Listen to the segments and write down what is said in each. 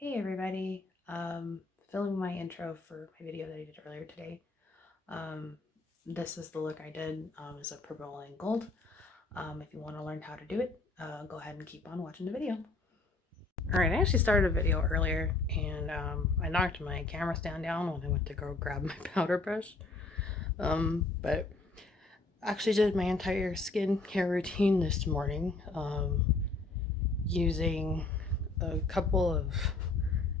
Hey everybody, filming my intro for my video that I did earlier today. This is the look I did. It's a purple and gold. If you want to learn how to do it, go ahead and keep on watching the video. Alright, I actually started a video earlier and I knocked my camera stand down when I went to go grab my powder brush. But I actually did my entire skincare routine this morning using a couple of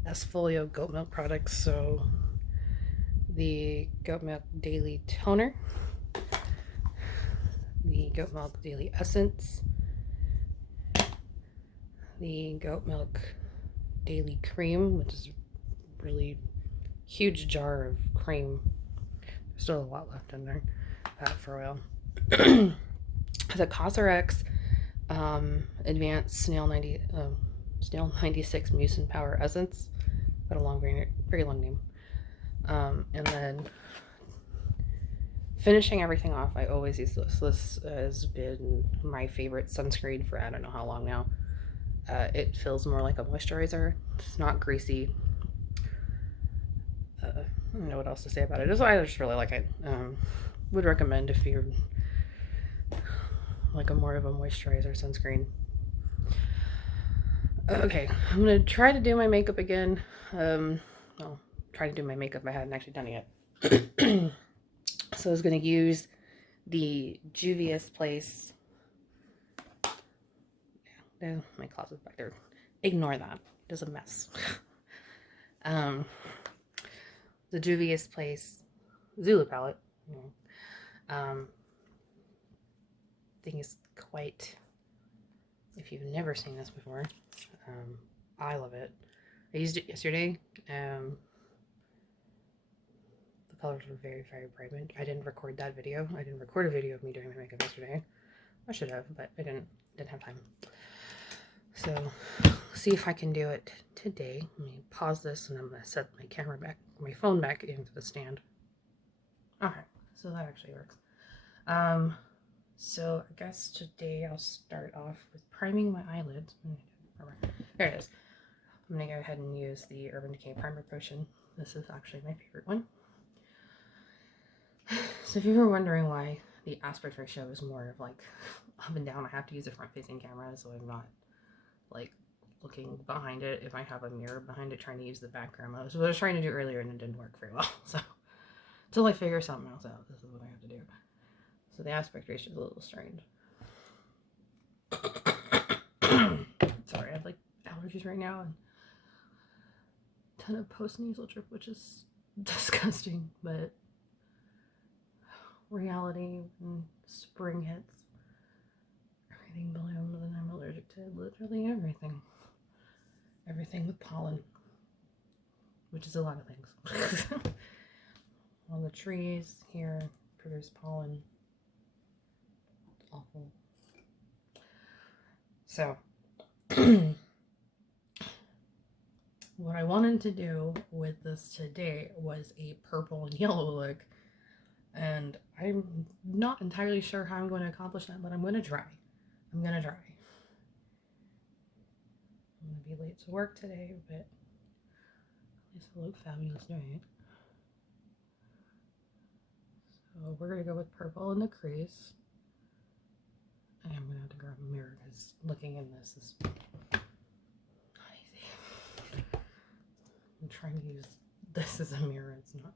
Esfolio goat milk products. So the goat milk daily toner, the goat milk daily essence, the goat milk daily cream, which is a really huge jar of cream. There's still a lot left in there. I've had it for a while. The Cosrx advanced Snail 96 Mousse and Power Essence. Got a long, very long name. And then finishing everything off, I always use this. This has been my favorite sunscreen for I don't know how long now. It feels more like a moisturizer. It's not greasy. I don't know what else to say about it. I just really like it. Would recommend if you're like more of a moisturizer sunscreen. Okay, I'm gonna try to do my makeup again. Well, try to do my makeup. I hadn't actually done it yet. So I was going to use the Juvia's Place. Yeah, my closet's back there. Ignore that. It is a mess. The Juvia's Place Zulu palette. Thing is quite, if you've never seen this before, I love it. I used it yesterday. Colors were very, very vibrant. I didn't record that video. I didn't record a video of me doing my makeup yesterday. I should have, but I didn't have time. So, see if I can do it today. Let me pause this and I'm going to set my camera back, my phone back into the stand. Okay, so that actually works. So I guess today I'll start off with priming my eyelids. There it is. I'm going to go ahead and use the Urban Decay Primer Potion. This is actually my favorite one. So if you were wondering why the aspect ratio is more of like up and down, I have to use a front-facing camera so I'm not like looking behind it if I have a mirror behind it trying to use the background. That was what I was trying to do earlier and it didn't work very well. So until I figure something else out, this is what I have to do. So the aspect ratio is a little strange. Sorry, I have like allergies right now and a ton of post-nasal drip, which is disgusting, but reality when spring hits, everything blooms and I'm allergic to literally everything. Everything with pollen, which is a lot of things. On the trees here produce pollen. It's awful. So what I wanted to do with this today was a purple and yellow look. And I'm not entirely sure how I'm going to accomplish that, but I'm going to try. I'm going to be late to work today, but at least I look fabulous doing it. So we're going to go with purple in the crease. And I'm going to have to grab a mirror because looking in this is not easy. I'm trying to use this as a mirror. It's not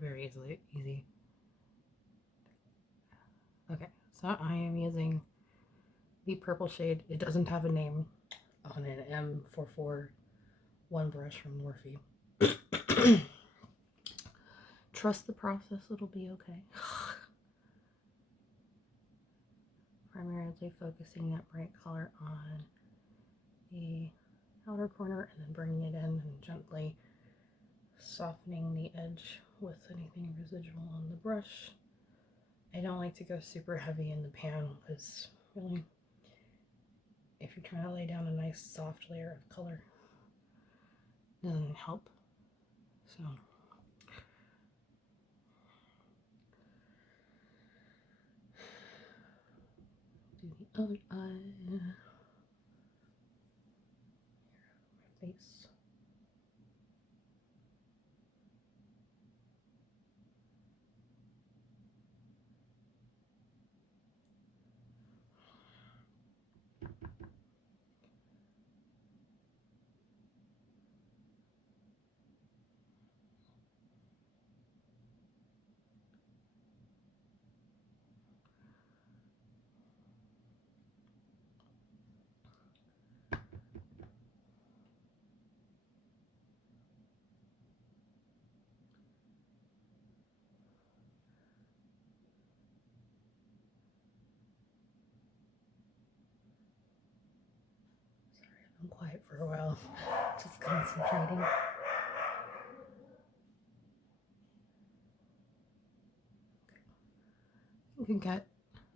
very easy. Okay, so I am using the purple shade. It doesn't have a name on an M441 brush from Morphe. Trust the process, it'll be okay. Primarily focusing that bright color on the outer corner and then bringing it in and gently softening the edge with anything residual on the brush. I don't like to go super heavy in the pan because really, if you're trying to lay down a nice soft layer of color, it doesn't help. So do the other eye, my face. I'm quiet for a while, just concentrating. You can get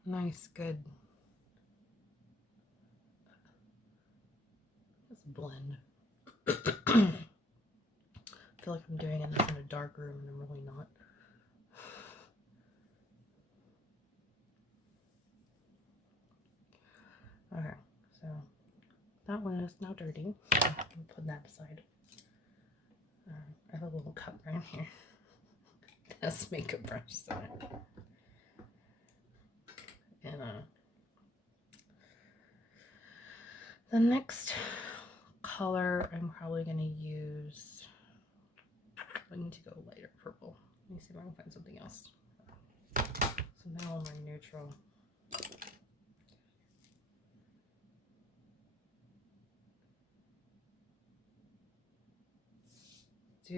nice, good blend. I feel like I'm doing this in a dark room and I'm really not. Okay, so that one is now dirty. So I'm put that aside. I have a little cup right here. This makeup brush in it. And the next color I'm probably going to use, I need to go lighter purple. Let me see if I can find something else. So now my neutral. I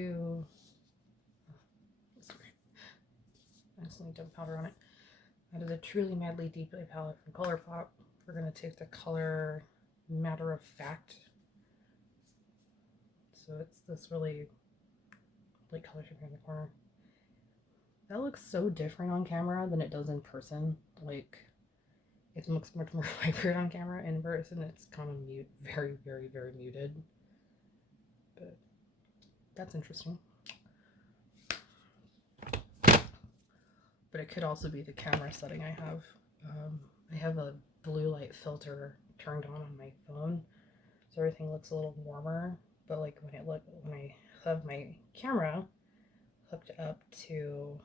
accidentally dumped powder on it. Out of the Truly Madly Deeply palette from Colourpop, we're going to take the color Matter of Fact. So it's this really light color shade in the corner. That looks so different on camera than it does in person. Like, it looks much more vibrant on camera. In person, it's kind of mute, very, very, very muted. But that's interesting. But it could also be the camera setting I have. I have a blue light filter turned on my phone, so everything looks a little warmer. But like when I have my camera hooked up to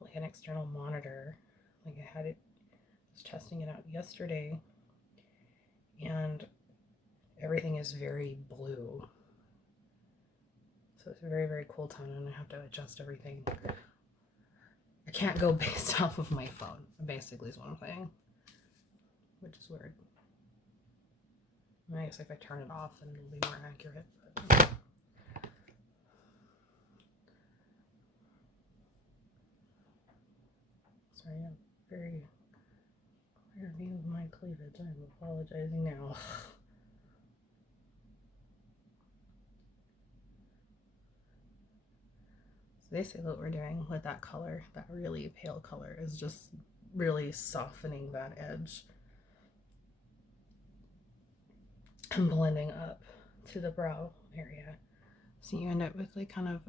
like an external monitor, like I was testing it out yesterday, and everything is very blue. So it's a very, very cool tone, and I have to adjust everything. I can't go based off of my phone, basically is what I'm saying, which is weird. I guess if I turn it off, then it'll be more accurate. But sorry, I have very clear view of my cleavage. I'm apologizing now. So basically what we're doing with that color, that really pale color, is just really softening that edge and blending up to the brow area. So you end up with like kind of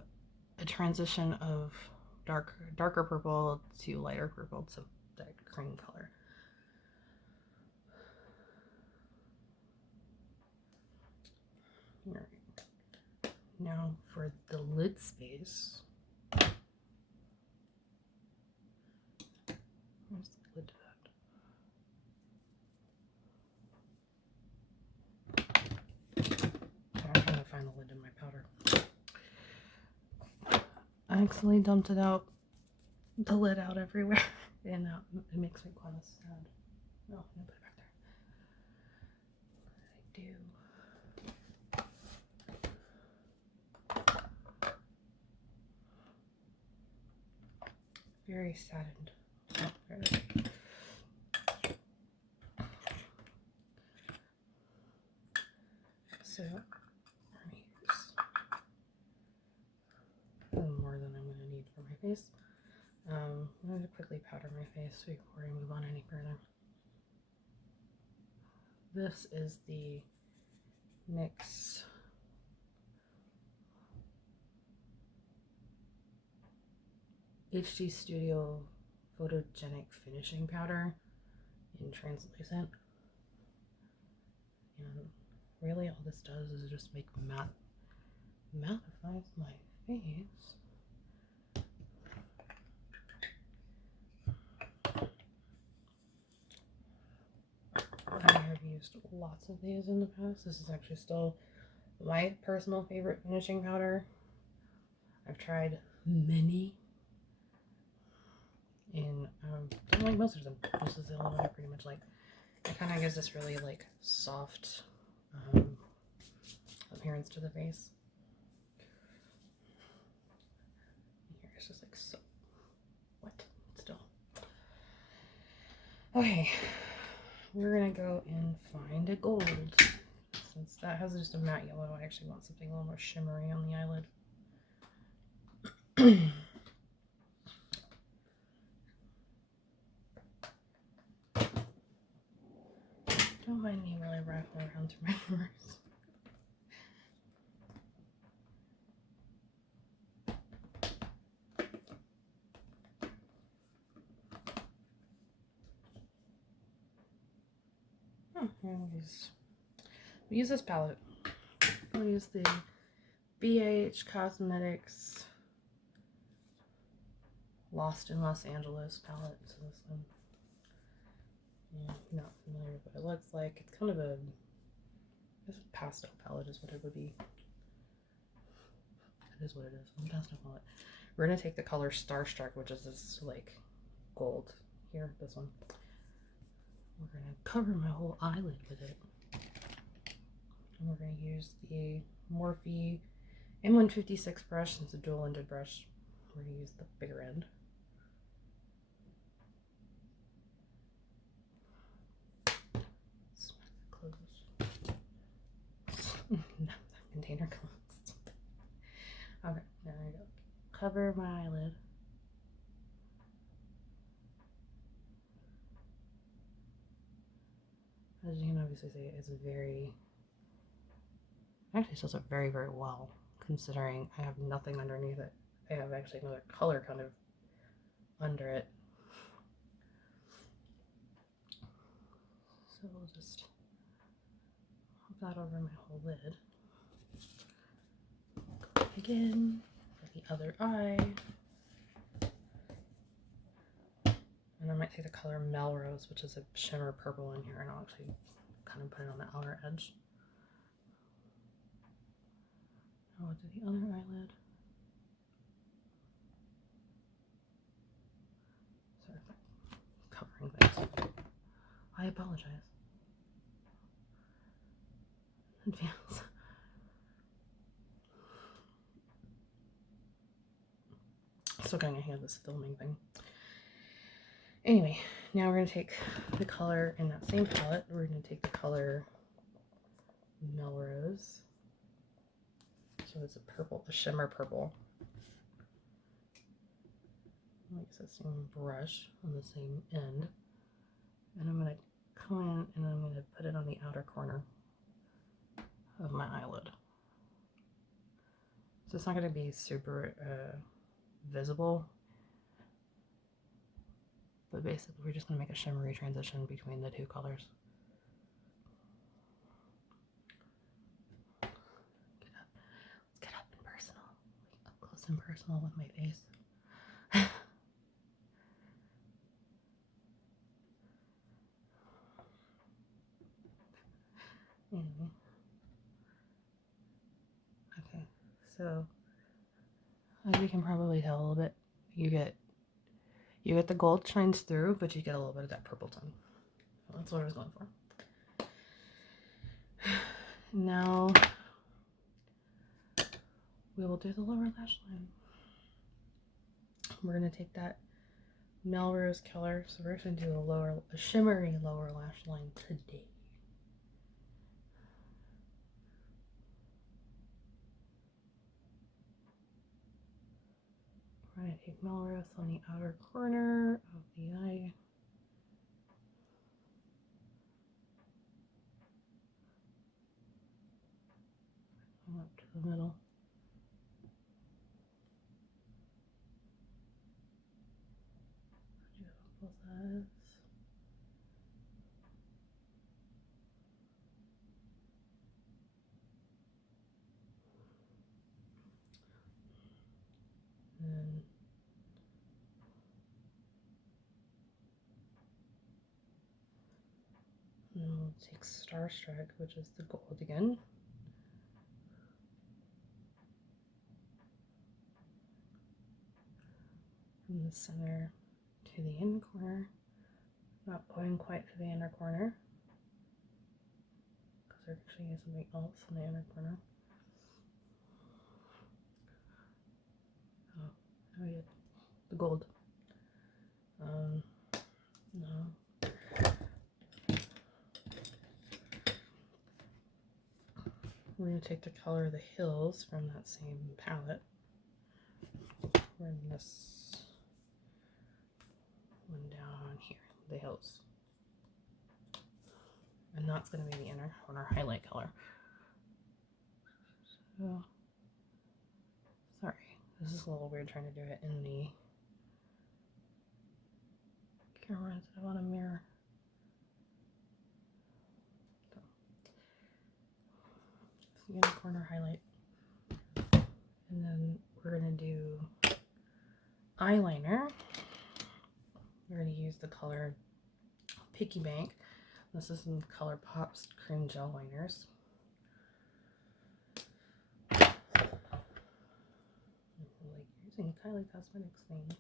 a transition of darker purple to lighter purple to that cream color. All right. Now for the lid space. Where's the lid at? I'm trying to find the lid in my powder. I accidentally dumped the lid out everywhere, and it makes me kind of sad. No, I'm gonna put it back there. I do. Very saddened. Oh, there it is. So I'm gonna use more than I'm gonna need for my face. I'm gonna quickly powder my face before I move on any further. This is the NYX HD Studio Photogenic Finishing Powder in translucent. And really all this does is just make mattifies my face. I have used lots of these in the past. This is actually still my personal favorite finishing powder. I've tried many, and I don't like most of them. This is the only one I pretty much like. It kind of gives this really like soft appearance to the face. Here it's just like so wet still. Okay, we're gonna go and find a gold. Since that has just a matte yellow, I actually want something a little more shimmery on the eyelid. Don't mind me really rattling around through my fingers. We use this palette. I'll use the BH Cosmetics Lost in Los Angeles palette. So this one, yeah, I'm not familiar with what it looks like. It's kind of a pastel palette is what it would be. It is what it is. It's a pastel palette. We're gonna take the color Starstruck, which is this like gold here. This one. We're gonna cover my whole eyelid with it. And we're going to use the Morphe M156 brush. It's a dual-ended brush. We're going to use the bigger end. Smack it closed. That container closed. Okay, there we go. Cover my eyelid. As you can obviously see, it's very... Actually, it does it very, very well, considering I have nothing underneath it. I have actually another color kind of under it. So we'll just put that over my whole lid. Go again for the other eye. And I might take the color Melrose, which is a shimmer purple in here, and I'll actually kind of put it on the outer edge. Now we'll do the other eyelid. Sorry for covering things. I apologize in advance. Still getting a hand of this filming thing. Anyway, now we're going to take the color in that same palette. We're going to take the color Melrose. So it's a purple, a shimmer purple. Use the same brush on the same end. And I'm going to come in and I'm going to put it on the outer corner of my eyelid. So it's not going to be super visible. But basically we're just going to make a shimmery transition between the two colors. And personal with my face. Anyway. Okay, so as you can probably tell a little bit, you get the gold shines through, but you get a little bit of that purple tone. Well, that's what I was going for. Now we will do the lower lash line. We're going to take that Melrose color. So we're actually going to do a shimmery lower lash line today. We're going to take Melrose on the outer corner of the eye. Up to the middle. Both sides. And then we'll take Starstruck, which is the gold again. From the center to the inner corner. Not going quite to the inner corner, because there actually is something else in the inner corner. Oh, now we get the gold. No. we're going to take the color of the hills from that same palette. We're in this one down here, the hills. And that's going to be the inner corner highlight color. So, sorry, this is a little weird trying to do it in the camera instead of on a mirror. So, it's the inner corner highlight. And then we're going to do eyeliner. We're going to use the color Piggy. This is in Colourpop's Creme Gel Liners. I like using Kylie Cosmetics thing.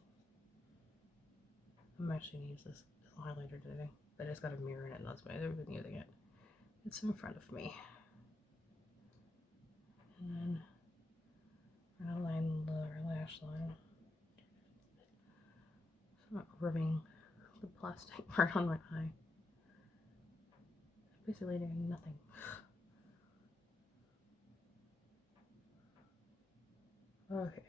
I'm actually going to use this highlighter today, but it's got a mirror in it, and that's why I've been using it. It's in front of me. And then I'm going to line the lower lash line. So I'm not rubbing the plastic part on my eye. Basically doing nothing. Okay.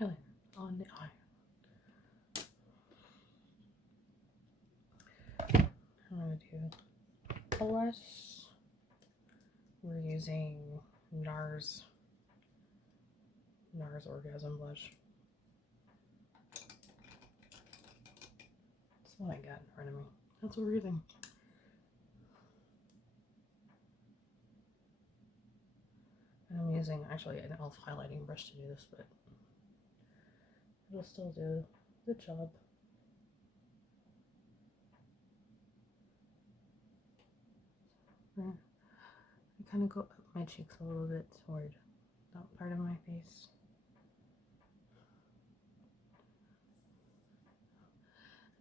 Highlighter on the eye. I'm going to do blush. We're using Nars Orgasm blush. That's what I got in front of me. That's what we're using. And I'm using actually an e.l.f. highlighting brush to do this, but it'll still do the job. I kind of go up my cheeks a little bit toward that part of my face.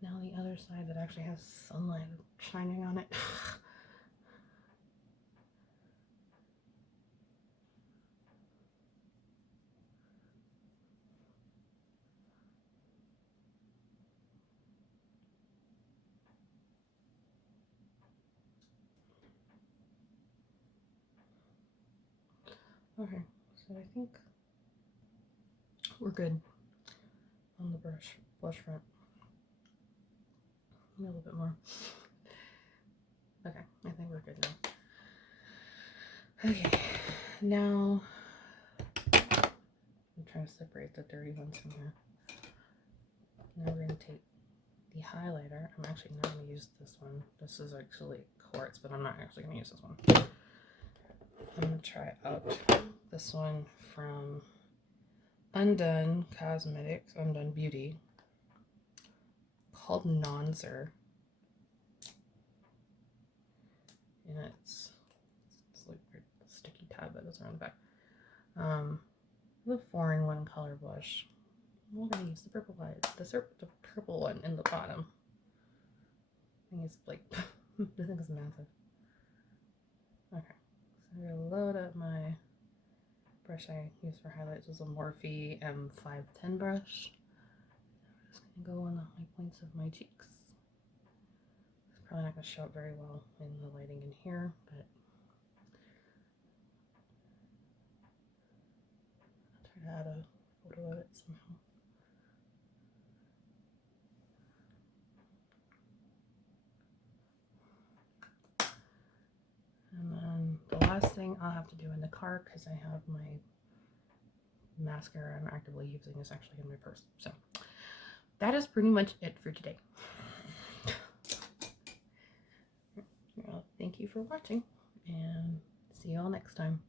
Now the other side that actually has sunlight shining on it. Okay, so I think we're good on the blush front. A little bit more. Okay, I think we're good now. Okay, now I'm trying to separate the dirty ones from here. Now we're going to take the highlighter. I'm actually not going to use this one. This is actually quartz, but I'm not actually going to use this one. I'm going to try out this one from Undone Cosmetics, Undone Beauty, called Nonzer. And it's like weird sticky tab that goes around the back. The 4-in-1 color blush. I'm going to use the purple one, the purple one in the bottom. I think it's like, this thing is massive. Okay. So I'm going to load up my brush I use for highlights. Is a Morphe M510 brush. I'm just going to go on the high points of my cheeks. It's probably not going to show up very well in the lighting in here, but I'll try to add a photo of it somehow. And then the last thing I'll have to do in the car, because I have my mascara I'm actively using, is actually in my purse. So that is pretty much it for today. Well, thank you for watching, and see you all next time.